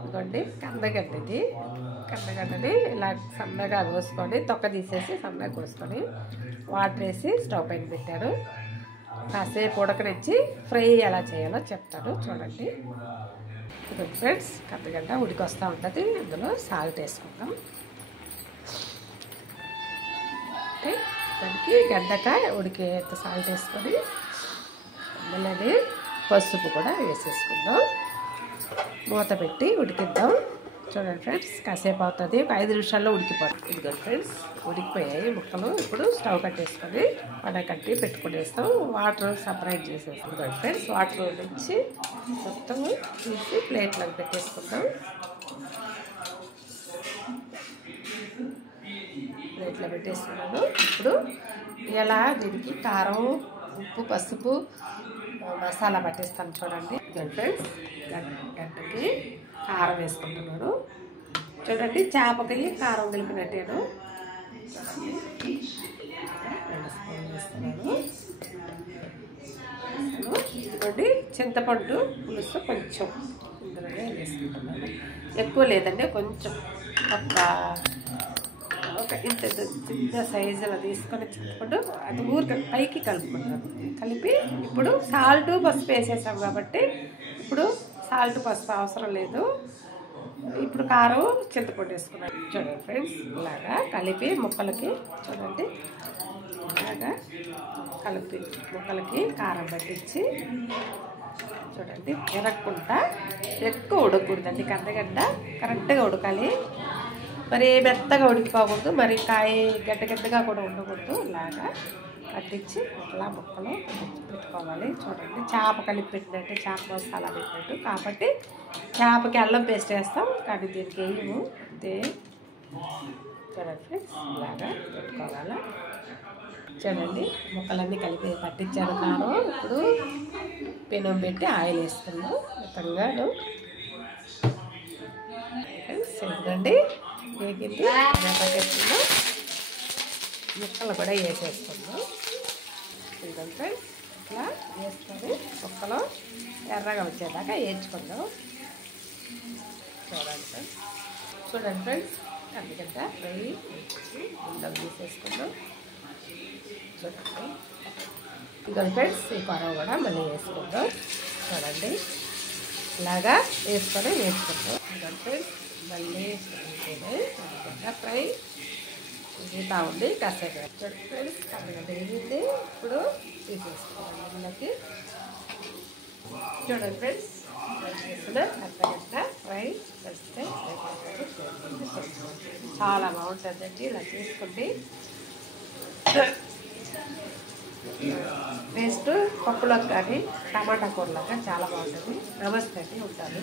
ఇదిగోండి కందగడ్డ, ఇది కందగడ్డని ఇలా సన్నగా కోసుకొని తొక్క తీసేసి సన్నగా కోసుకొని వాటర్ వేసి స్టవ్ పైన పెట్టాను. కాసేపు ఉడకనిచ్చి ఫ్రై ఎలా చేయాలో చెప్తాను చూడండి. ఇదిగోండి ఫ్రెండ్స్, కందగడ్డ ఉడికొస్తూ ఉంటుంది. అందులో సాల్ట్ వేసుకుందాం. ఓకే, దానికి గడ్డకాయ ఉడికేంత సాల్ట్ వేసుకొని అందులోనే పసుపు కూడా వేసేసుకుందాం. మూత పెట్టి ఉడికిద్దాం. చూడండి ఫ్రెండ్స్, కాసేపు అవుతుంది, ఒక 5 నిమిషాల్లో ఉడికిపోతుంది. ఇదిగోండి ఫ్రెండ్స్, ఉడికిపోయాయి ముక్కలు. ఇప్పుడు స్టవ్ కట్టేసుకొని కట్టి పెట్టుకునేస్తాం. వాటర్ సపరేట్ చేసేస్తాం. ఇదిగోండి ఫ్రెండ్స్, వాటర్ నుంచి మొత్తం తీసి ప్లేట్లకు పెట్టేసుకుందాం. ప్లేట్లో పెట్టేసుకున్నాను. ఇప్పుడు ఇలా దీనికి కారం, ఉప్పు, పసుపు, మసాలా పట్టేస్తాను చూడండి. ఫ్రెండ్స్, గడ్డకి కారం వేసుకుంటున్నాను. చూడండి, చేపకి కారం కలిపినట్టేను. 2 స్పూన్లు వేస్తున్నాను. ఇదిగోండి, చింతపండు పులుసు కొంచెం ఇందులోనే వేసుకుంటున్నాను. ఎక్కువ లేదండి, కొంచెం ఒక ఇంత చిన్న సైజులో తీసుకొని చింతపండు అది ఊరికి పైకి కలుపుకుంటాను. కలిపి ఇప్పుడు సాల్ట్, పసుపు వేసేసాం కాబట్టి ఇప్పుడు సాల్ట్, పసుపు అవసరం లేదు. ఇప్పుడు కారం, చింతపండు వేసుకున్నాను. చూడండి ఫ్రెండ్స్, ఇలాగా కలిపి ముక్కలకి చూడండి, ఇలాగా కలిపి ముక్కలకి కారం పట్టించి చూడండి, ఎరక్కుండా ఎక్కువ ఉడకకూడదండి. కందగడ్డ కరెక్ట్గా ఉడకాలి. మరి మెత్తగా ఉడికిపోకూడదు, మరి కాయ గడ్డగా కూడా ఉండకూడదు. ఇలాగా పట్టించి అలా ముక్కలు పెట్టుకోవాలి. చూడండి, చేప కలిపి పెట్టినట్టు, చేప మసాలా పెట్టినట్టు. కాబట్టి చేపకి అల్లం పేస్ట్ వేస్తాం, కానీ దీనికి వేయము అంతే. చూడండి ఫ్రెండ్స్, ఇలాగా పెట్టుకోవాలి. చూడండి, ముక్కలన్నీ కలిపి పట్టించాను కారం. ఇప్పుడు పెనం పెట్టి ఆయిల్ వేసుకున్నాం మొత్తంగాను. ఎందుకండి వేగింది, పట్టేసుకుందాం. ముక్కలు కూడా వేసేసుకుందాం. ఎందుకంటే ఇట్లా వేసుకొని ముక్కలు ఎర్రగా వచ్చేదాకా వేయించుకుందాం. చూడండి ఫ్రెండ్స్, కందగడ్డ ఫ్రై ముందలు తీసేసుకుందాం. చూడండి, ఇంకా ఫ్రెండ్స్, ఈ కూర కూడా మళ్ళీ వేసుకుందాం. చూడండి, ఇలాగా వేసుకొని వేసుకుందాం. ఇంకా ఫ్రెండ్స్, మళ్ళీ కందగడ్డ ఫ్రై ఉడుకుతా ఉంది. కాసేపు చూడండి ఫ్రెండ్స్, కందగడ్డ వేగింది. ఇప్పుడు తీసేసుకుందాం అందులోకి. చూడండి ఫ్రెండ్స్, చేసిన కందగడ్డ ఫ్రై కలిస్తే చాలా బాగుంటుందండి. ఇలా చేసుకోండి. టేస్ట్ పప్పులకు కానీ టమాటా కూరలకు చాలా బాగుంటుంది. నమస్తే అండి, ఉంటాను.